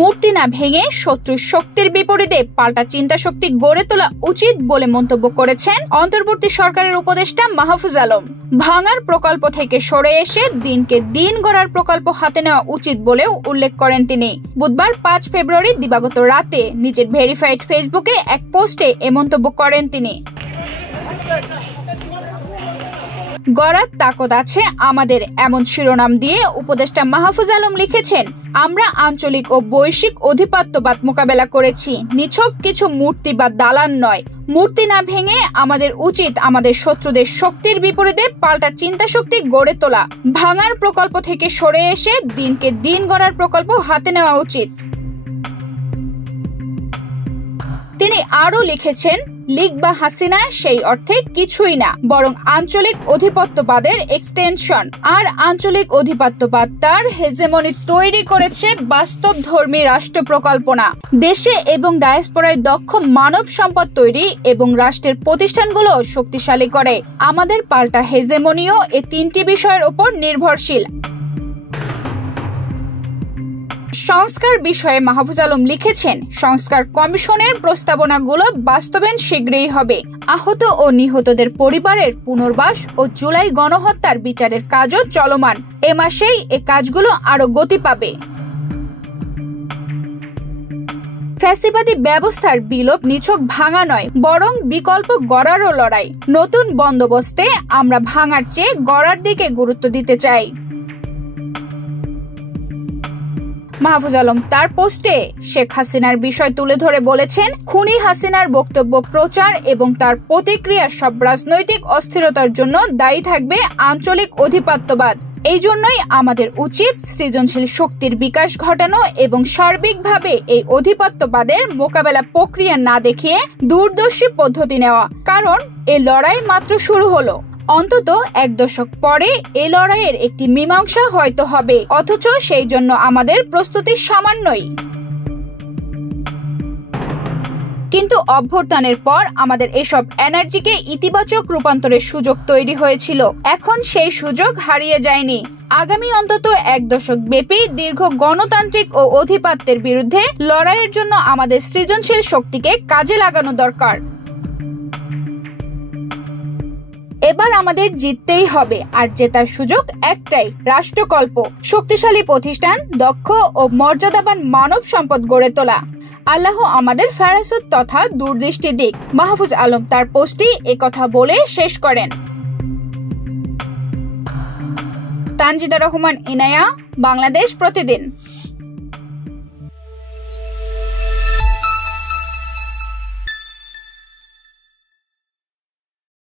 মূর্তি না ভেঙে শত্রুর শক্তির বিপরীতে পাল্টা চিন্তা শক্তি গড়ে তোলা উচিত বলে মন্তব্য করেছেন অন্তর্বর্তী সরকারের উপদেষ্টা মাহফুজ আলম। ভাঙার প্রকল্প থেকে সরে এসে দিনকে দিন গড়ার প্রকল্প হাতে নেওয়া উচিত বলেও উল্লেখ করেন তিনি। বুধবার 5 ফেব্রুয়ারি দিবাগত রাতে নিজের ভেরিফাইড ফেসবুকে এক পোস্টে এ মন্তব্য করেন তিনি। গড়ার তাকত আছে আমাদের, এমন শিরোনাম দিয়ে উপদেষ্টা মাহফুজ আলম লিখেছেন, আমরা আঞ্চলিক ও বৈশ্বিক অধিপত্যবাদ মোকাবেলা করেছি, নিছক কিছু মূর্তি বা দালান নয়। মূর্তি না ভেঙে আমাদের উচিত আমাদের শত্রুদের শক্তির বিপরীতে পাল্টা চিন্তা শক্তি গড়ে তোলা। ভাঙার প্রকল্প থেকে সরে এসে দিনকে দিন গড়ার প্রকল্প হাতে নেওয়া উচিত। তিনি আরো লিখেছেন, লীগ বা হাসিনা সেই অর্থে কিছুই না, বরং আঞ্চলিক অধিপত্যবাদের এক্সটেনশন। আর আঞ্চলিক অধিপত্যবাদ তার হেজেমনি তৈরি করেছে বাস্তবধর্মী রাষ্ট্র প্রকল্পনা, দেশে এবং ডায়াসপোরায় দক্ষ মানব সম্পদ তৈরি এবং রাষ্ট্রের প্রতিষ্ঠানগুলো শক্তিশালী করে। আমাদের পাল্টা হেজেমনিও এই 3টি বিষয়ের উপর নির্ভরশীল। সংস্কার বিষয়ে মাহফুজ আলম লিখেছেন, সংস্কার কমিশনের প্রস্তাবনাগুলো বাস্তবায়ন শীঘ্রই হবে। আহত ও নিহতদের পরিবারের পুনর্বাস ও জুলাই গণহত্যার বিচারের কাজও চলমান। এ মাসেই এ কাজগুলো আরো গতি পাবে। ফ্যাসিবাদী ব্যবস্থার বিলোপ নিছক ভাঙা নয়, বরং বিকল্প গড়ারও লড়াই। নতুন বন্দোবস্তে আমরা ভাঙার চেয়ে গড়ার দিকে গুরুত্ব দিতে চাই। মাহফুজ আলম তার পোস্টে শেখ হাসিনার বিষয় তুলে ধরে বলেছেন, খুনি হাসিনার বক্তব্য প্রচার এবং তার প্রতিক্রিয়া সব রাজনৈতিক অস্থিরতার জন্য দায়ী থাকবে আঞ্চলিক অধিপত্যবাদ। এই জন্যই আমাদের উচিত সৃজনশীল শক্তির বিকাশ ঘটানো এবং সার্বিকভাবে এই অধিপত্যবাদের মোকাবেলা প্রক্রিয়া না দেখিয়ে দূরদর্শী পদ্ধতি নেওয়া, কারণ এই লড়াই মাত্র শুরু হলো। অন্তত 1 দশক পরে এই লড়াইয়ের একটি মীমাংসা হয়তো হবে, অথচ সেই জন্য আমাদের প্রস্তুতি সামান্যই। কিন্তু অভ্যুত্থানের পর আমাদের এসব এনার্জিকে ইতিবাচক রূপান্তরের সুযোগ তৈরি হয়েছিল, এখন সেই সুযোগ হারিয়ে যায়নি। আগামী অন্তত 1 দশক ব্যাপী দীর্ঘ গণতান্ত্রিক ও অধিপত্যের বিরুদ্ধে লড়াইয়ের জন্য আমাদের সৃজনশীল শক্তিকে কাজে লাগানো দরকার। এবার আমাদের জিততেই হবে, আর জেতার সুযোগ একটাই, রাষ্ট্রকল্প, শক্তিশালী প্রতিষ্ঠান, দক্ষ ও মর্যাদাবান মানব সম্পদ গড়ে তোলা। আল্লাহ আমাদের ফেরাসত তথা দূরদৃষ্টি দিক। মাহফুজ আলম তার পোস্টে একথা বলে শেষ করেন। তানজিদা রহমান ইনায়া, বাংলাদেশ প্রতিদিন।